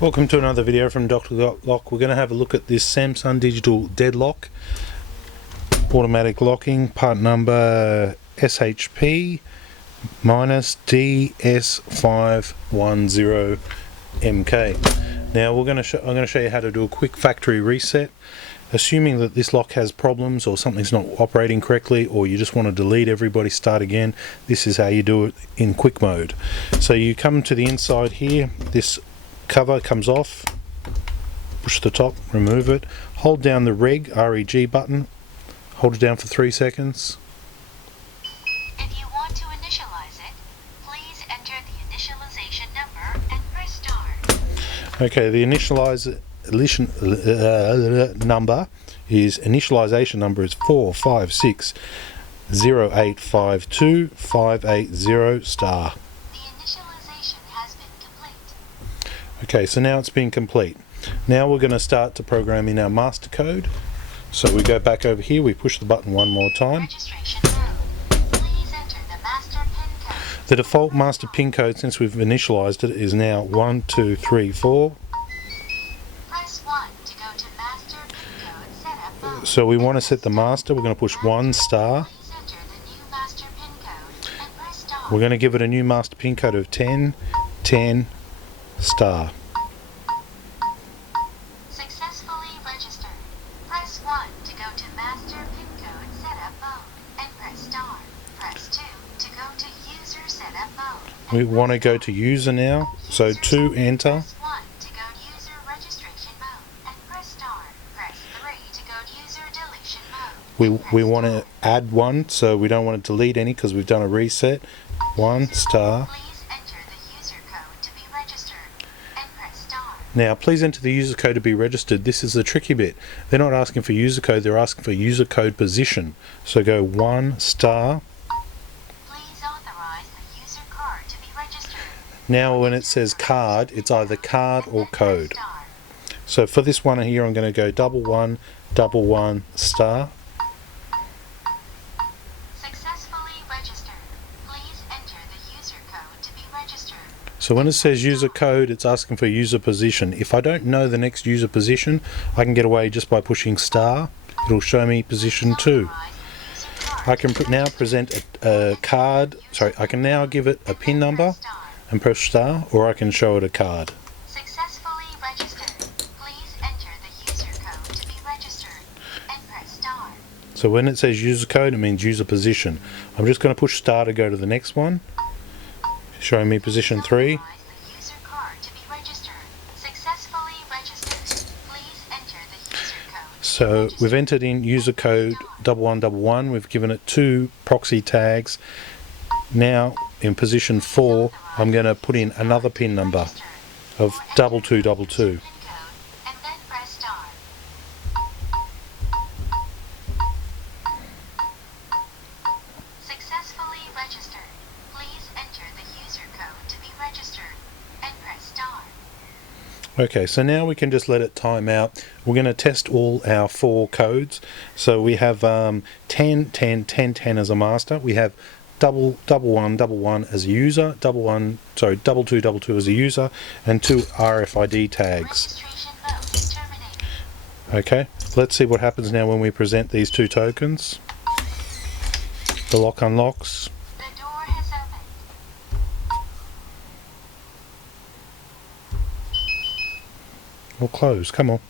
Welcome to another video from Digital Deadbolt Lock. We're going to have a look at this Samsung Digital Deadlock automatic locking, part number SHP-DS510MK. Now I'm going to show you how to do a quick factory reset. Assuming that this lock has problems or something's not operating correctly, or you just want to delete everybody, start again, this is how you do it in quick mode. So you come to the inside here, this cover comes off, push the top, remove it, hold down the REG button, hold it down for 3 seconds. If you want to initialize it, please enter the initialization number and press start. Okay, the initialization number is 456085258 star. Okay, so now it's been complete. Now we're going to start to program in our master code. So we go back over here, we push the button one more time. Please enter the master pin code. The default master pin code, since we've initialized it, is now 1234. Press 1 to go to master pin code setup mode. So we want to set the master, we're going to push 1 star. Please enter the new master pin code and press start. We're going to give it a new master pin code of 10 star. Successfully registered. Press 1 to go to master pin code setup mode and press star. Press 2 to go to user setup mode. We want to go to user now, so 2 enter. Press 1 to go to user registration mode and press star. Press 3 to go to user deletion mode. We want to add 1, so we don't want to delete any because we've done a reset. 1 star. Please enter the user code to be registered and press star. Now please enter the user code to be registered. This is the tricky bit. They're not asking for user code, they're asking for user code position. So go 1 star. Please authorize the user card to be registered. Now when it says card, it's either card or code. Star. So for this one here, I'm going to go 1111 star. Successfully registered. Please enter the user code to be registered. So when it says user code, it's asking for user position. If I don't know the next user position, I can get away just by pushing star. It'll show me position 2. I can now present a card, I can now give it a pin number and press star, or I can show it a card. Successfully registered. Please enter the user code to be registered and press star. So when it says user code, it means user position. I'm just going to push star to go to the next one, showing me position 3. Authorize the user card to be registered. Successfully registered. Please enter the user code. So we've entered in user code 1111, we've given it 2 proxy tags. Now in position 4, I'm going to put in another pin number of 2222. Pin code and then press star. Successfully registered. Please enter the user code to be registered and press star. Okay, so now we can just let it time out. We're going to test all our 4 codes. So we have 10, 10, 10, 10 as a master. We have 1111 as a user, 2222 as a user, and 2 RFID tags. Registration mode is terminated. Okay, let's see what happens now when we present these 2 tokens. The lock unlocks. The door has opened. Or close, come on.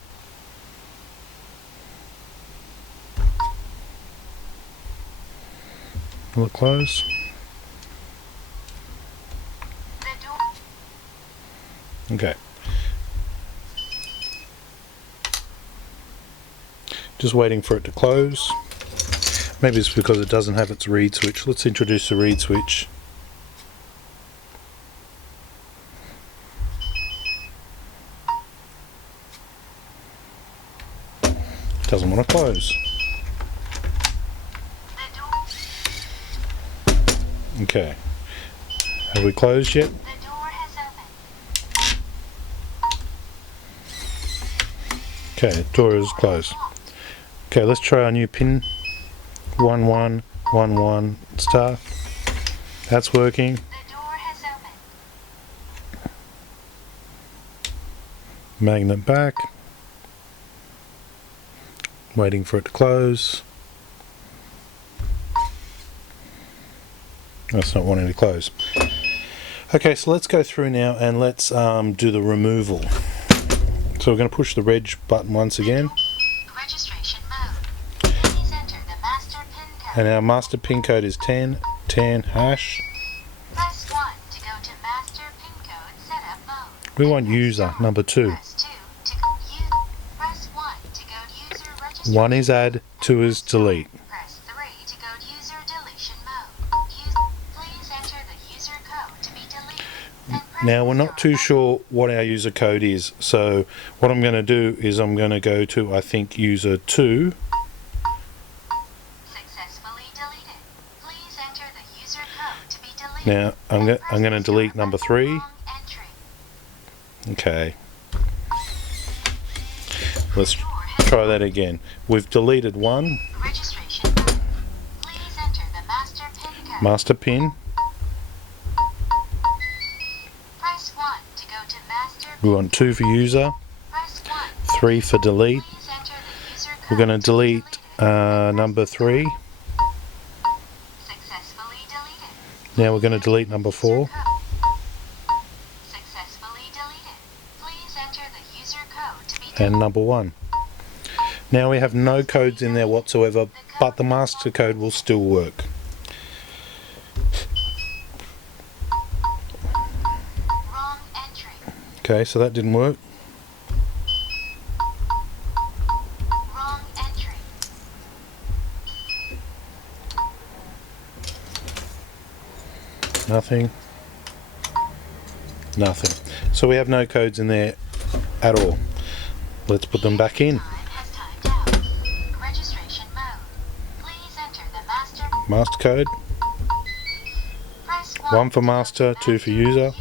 Will it close? The door. Okay. Just waiting for it to close. Maybe it's because it doesn't have its read switch. Let's introduce the read switch. It doesn't want to close. The door. Okay. Have we closed yet? The door has opened. Okay, door is closed. Okay, let's try our new pin. 1111 star. That's working. The door has opened. Magnet back. Waiting for it to close. That's not wanting to close. Okay, so let's go through now and let's do the removal. So we're going to push the reg button once again. Registration mode. Please enter the master pin code. And our master pin code is 1010 hash. Press 1 to go to master pin code setup mode. We want user, number 2. Press 2 to go Press 1 to go user registration. 1 is add, 2 is delete. Press 3 to go user deletion mode. Please enter the user code to be deleted. And press Now we're not too sure what our user code is, so what I'm going to do is I'm going to go to, I think, user 2. Successfully deleted. Please enter the user code to be deleted. Now I'm going to delete number 3. Wrong entry. Okay. Let's try that again. We've deleted 1. Registration mode. Please enter the master pin code. Master pin. Press 1 to go to master We want 2 for user. Press 1. 3 for delete. Please enter the user code. We're going to be delete deleted. number 3. Successfully deleted. Now we're going to delete number 4. Successfully deleted. Please enter the user code to be deleted. And number 1. Now we have no codes in there whatsoever, but the master code will still work. Wrong entry. Okay, so that didn't work. Wrong entry. Nothing. Nothing. So we have no codes in there at all. Let's put them back in. Time has timed out. Registration mode. Please enter the master. Master code. Press 1 for master, 2 for user.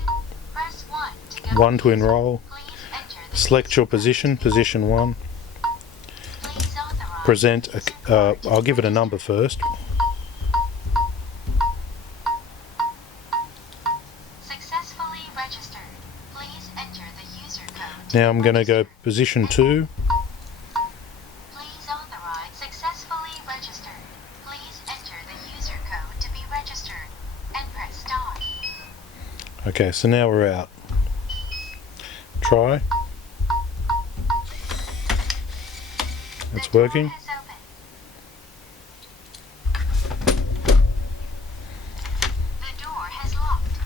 Press 1 to go 1 to enroll. Please enter the Select your position, position 1. Please authorize. Present, I'll give it a number first. Successfully registered. Please enter the user code. Now I'm going to go position 2. Please authorize. Successfully registered. Please enter the user code to be registered and press start. Okay, so now we're out. Try. It's The door working. is open. The door has locked.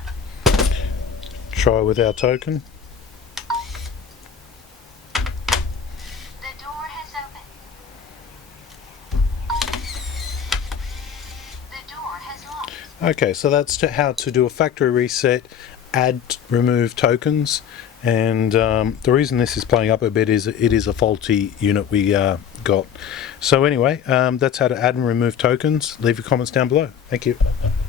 Try with our token. The door has opened. The door has locked. Okay, so that's how to do a factory reset, add, remove tokens, and the reason this is playing up a bit is it is a faulty unit we got. So anyway, that's how to add and remove tokens. Leave your comments down below. Thank you.